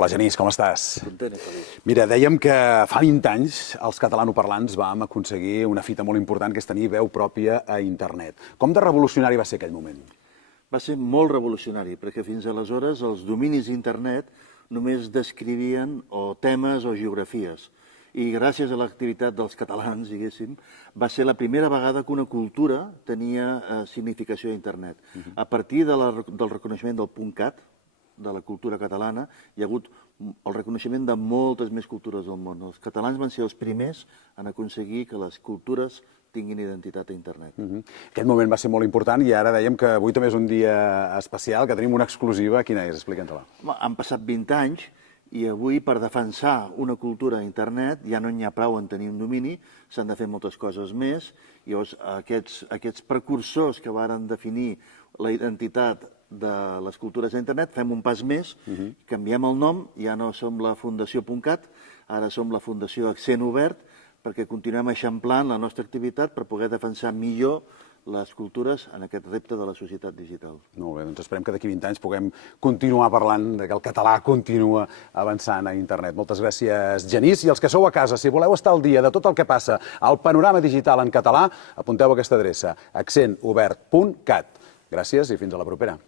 Hola, Genís, com estàs? Content i feliç. Mira, dèiem que fa 20 anys els catalanoparlants vam aconseguir una fita molt important, que és tenir veu pròpia a internet. Com de revolucionari va ser aquell moment? Va ser molt revolucionari, perquè fins aleshores els dominis d'internet només descrivien o temes o geografies. I gràcies a l'activitat dels catalans, diguéssim, va ser la primera vegada que una cultura tenia significació a internet. A partir del reconeixement del .cat, de la cultura catalana, hi ha hagut el reconeixement de moltes més cultures del món. Els catalans van ser els primers en aconseguir que les cultures tinguin identitat a internet. Aquest moment va ser molt important i ara dèiem que avui també és un dia especial, que tenim una exclusiva. Quina és? Explica'ns-la. Han passat 20 anys i avui, per defensar una cultura a internet, ja no n'hi ha prou en tenir un domini, s'han de fer moltes coses més. Llavors, aquests precursors que varen definir la identitat de les cultures a internet, fem un pas més, canviem el nom, ja no som la Fundació .cat, ara som la Fundació Accent Obert, perquè continuem eixamplant la nostra activitat per poder defensar millor les cultures en aquest repte de la societat digital. Molt bé, doncs esperem que d'aquí 20 anys puguem continuar parlant que el català continua avançant a internet. Moltes gràcies, Genís. I els que sou a casa, si voleu estar al dia de tot el que passa al panorama digital en català, apunteu aquesta adreça, accentobert.cat. Gràcies i fins a la propera.